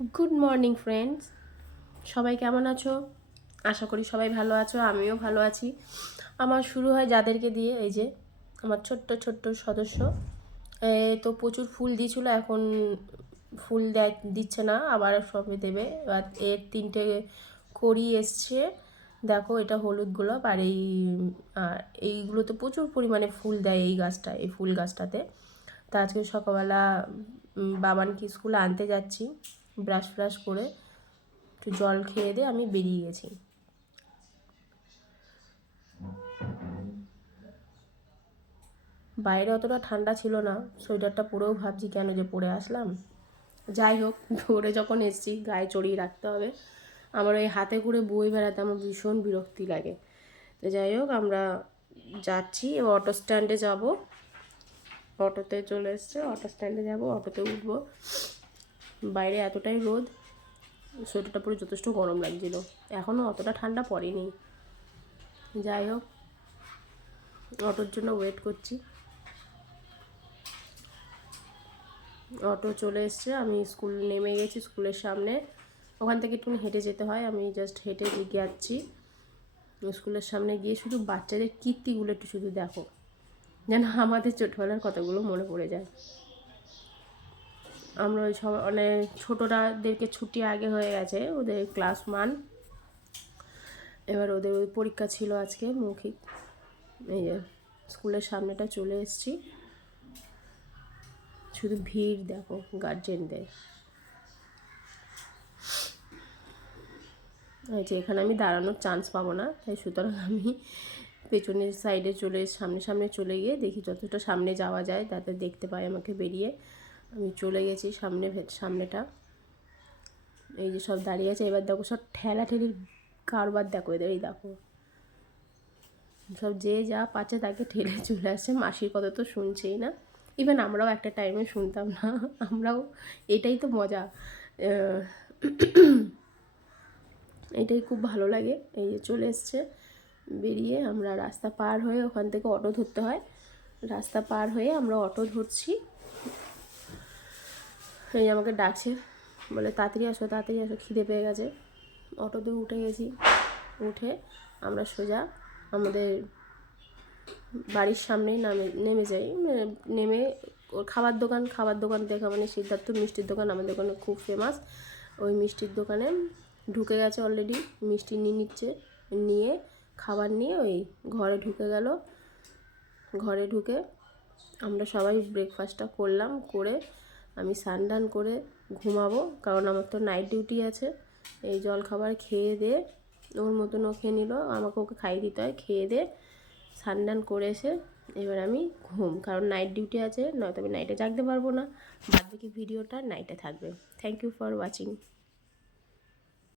Good morning friends, সবাই কেমন আছো? আশা করি সবাই ভালো আছো, আমিও ভালো আছি। আমার শুরু হয় যাদেরকে দিয়ে, এই যে আমার ছোট্ট ছোট্ট সদস্য। তো প্রচুর ফুল দিয়েছিল, এখন ফুল দিচ্ছে না, আবার সবে দেবে। এবার এর 3টে কড়ি এসছে, দেখো এটা হলুদ গোলাপ। আর এইগুলো তো প্রচুর পরিমাণে ফুল দেয় এই গাছটা, এই ফুল গাছটাতে। তা আজকে সকালবেলা বাবানকে স্কুলে আনতে যাচ্ছি, ব্রাশ ফ্রাশ করে একটু জল খেয়ে দিয়ে আমি বেরিয়ে গেছি। বাইরে অতটা ঠান্ডা ছিল না, সোয়েটারটা পরেও ভাবছি কেন যে পরে আসলাম। যাই হোক, পরে যখন এসছি গায়ে চড়িয়ে রাখতে হবে। আমার ওই হাতে করে বই বেড়াতে আমার ভীষণ বিরক্তি লাগে। তো যাই হোক, আমরা যাচ্ছি, অটো স্ট্যান্ডে যাব। অটোতে চলে এসছে, অটো স্ট্যান্ডে যাব, অটোতে উঠবো। বাইরে এতটাই রোদ, সোয়েটারটা পরে যথেষ্ট গরম লাগছিল, এখনও অতটা ঠান্ডা পড়েনি। যাই হোক, অটোর জন্য ওয়েট করছি। অটো চলে এসছে, আমি স্কুল নেমে গেছি, স্কুলের সামনে। ওখান থেকে একটু হেঁটে যেতে হয়, আমি জাস্ট হেঁটে যাচ্ছি। স্কুলের সামনে গিয়ে শুধু বাচ্চাদের কীর্তিগুলো একটু শুধু দেখো, যেন আমাদের ছোটোবেলার কথাগুলো মনে পড়ে যায়। আমরা ওই সব অনেক ছোটোরাদেরকে ছুটি আগে হয়ে গেছে, ওদের ক্লাস 1। এবার ওদের ওই পরীক্ষা ছিল আজকে মৌখিক। এই যে স্কুলের সামনেটা চলে এসেছি, শুধু ভিড় দেখো গার্জেনদের। এই যে এখানে আমি দাঁড়ানোর চান্স পাবো না, তাই সুতরাং আমি পেছনের সাইডে সামনে সামনে চলে গিয়ে দেখি যতটা সামনে যাওয়া যায়, তাতে দেখতে পাই আমাকে বেরিয়ে। আমি চলে গেছি সামনেটা। এই যে সব দাঁড়িয়ে আছে, এবার দেখো সব ঠেলাঠেলির কারবার দেখো এদের, এই দেখো সব যে যা পাচ্ছে তাকে ঠেলে চলে আসছে। মাসির কথা তো শুনছেই না, ইভেন আমরাও একটা টাইমে শুনতাম না, আমরাও, এটাই তো মজা। এটাই খুব ভালো লাগে। এই যে চলে এসছে, বেরিয়ে আমরা রাস্তা পার হয়ে ওখান থেকে অটো ধরতে হয়। রাস্তা পার হয়ে আমরা অটো ধরছি। এই আমাকে ডাকছে, বলে তাড়াতাড়ি আসো তাড়াতাড়ি আসো, খিদে পেয়ে গেছে। অটোতে উঠে গেছি, উঠে আমরা সোজা আমাদের বাড়ির সামনেই নেমে যাই। নেমে ওর খাবার দোকান দেখা, মানে সিদ্ধার্থ মিষ্টির দোকান আমাদের ওখানে খুব ফেমাস। ওই মিষ্টির দোকানে ঢুকে গেছে অলরেডি, মিষ্টি নিয়ে নিচ্ছে, নিয়ে খাবার নিয়ে ওই ঘরে ঢুকে গেল। ঘরে ঢুকে আমরা সবাই ব্রেকফাস্টটা করলাম, করে আমি স্নান করে ঘুমাবো, কারণ আমার তো নাইট ডিউটি আছে। এই জল খাবার খেয়ে দিয়ে ওর মতন ও খেয়ে নিল, আমাকে ওকে খাইয়ে দিতে হয়। খেয়ে দিয়ে স্নান করে এসে এবার আমি ঘুম, কারণ নাইট ডিউটি আছে, নয়তো আমি নাইটে জাগতে পারবো না। বাদ বাকি ভিডিওটা নাইটে থাকবে। Thank you for watching.